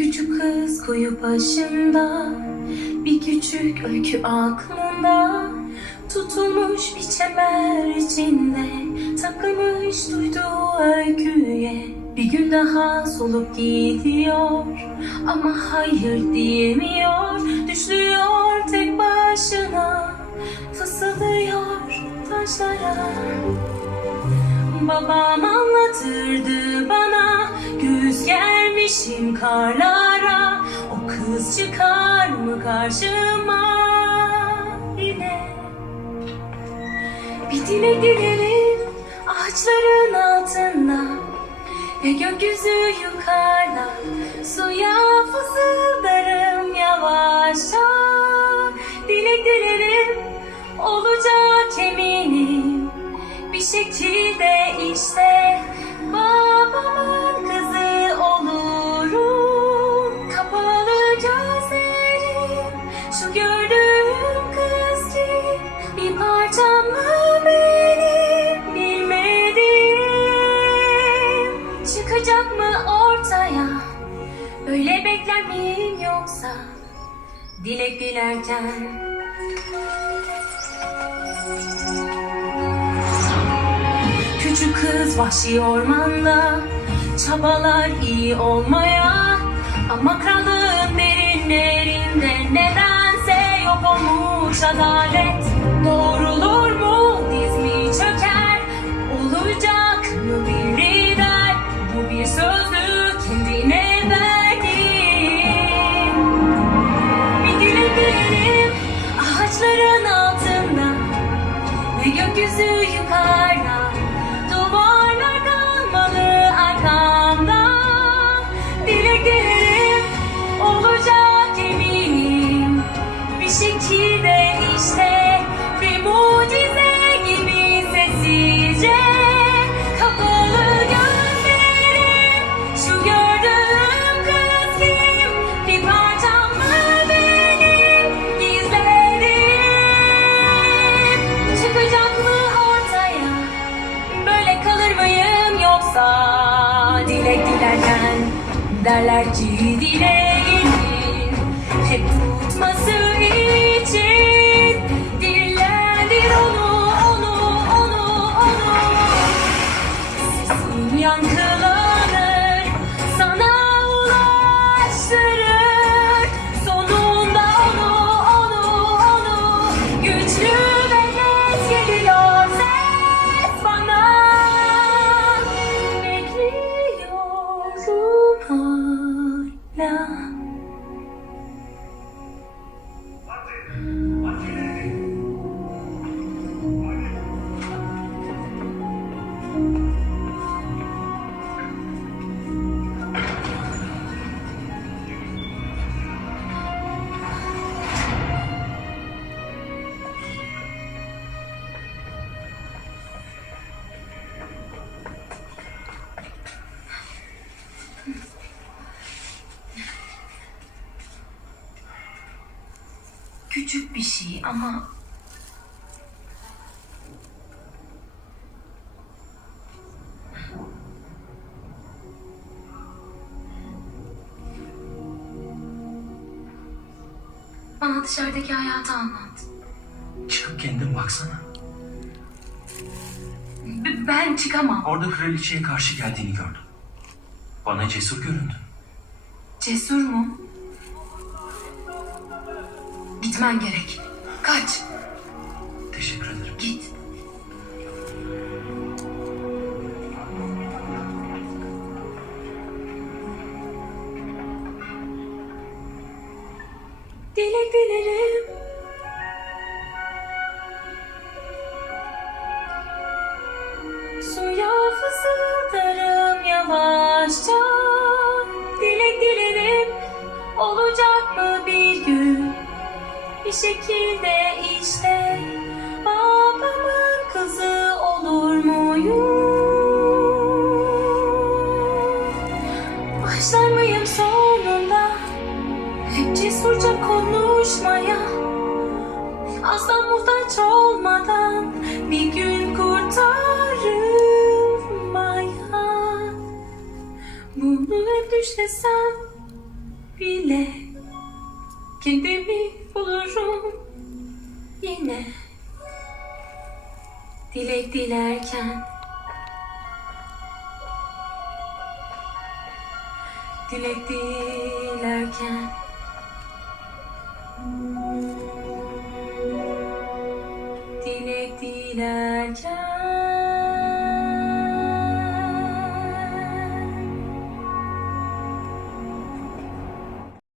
Küçük kız kuyu başında Bir küçük öykü aklında. Tutulmuş bir çember içinde Takılmış duyduğu öyküye. Bir gün daha solup gidiyor Ama hayır diyemiyor. Düşlüyor tek başına Fısıldıyor taşlara. Babam anlatırdı gelmişim karlara O kız çıkar mı karşıma? Yine Bir dilek dilerim ağaçların altında Ve gökyüzü yukarıda. Suya fısıldarım yavaşça. Dilek dilerim olacak eminim. Bir şekilde işte şu gördüğüm kız Bir parçam mı benim bilmediğim? Çıkacak mı ortaya? Öyle bekler miyim yoksa? Dilek dilerken Küçük kız vahşi ormanda Çabalar iyi olmaya Ama kralın derinlerinde Nedense yok olmuş adalet. Doğrulur mu? Diz mi çöker? Olacak mı bir lider? Bu bir sözlü kendine verdiğin Bir dilek dilerim ağaçların altında. Ve gökyüzü yukarıda şekilde işte bir mucize gibi sessizce Kapalı gözlerim. Şu gördüğüm kız kim? Bir parçam mı benim gizledim Çıkacak mı ortaya? Böyle kalır mıyım yoksa Dilek dilerken Derler ki dileğinin Hep ますち Küçük bir şey ama Bana dışarıdaki hayatı anlat. Çıkıp kendin baksana. B- ben çıkamam. Orada kraliçeye karşı geldiğini gördüm. Bana cesur göründün. Cesur mu? Gitmen gerek. Kaç. Teşekkür ederim. Git. Dilek dilerim. Bir şekilde işte babamın kızı olur muyum? Başlar mıyım sonunda hep cesurca konuşmaya? Asla muhtaç olmadan bir gün kurtarılmaya. Bunu hep düşlesem bile kendimi bulurum? Yine. Dilek dilerken. Dilek dilerken. Dilek dilerken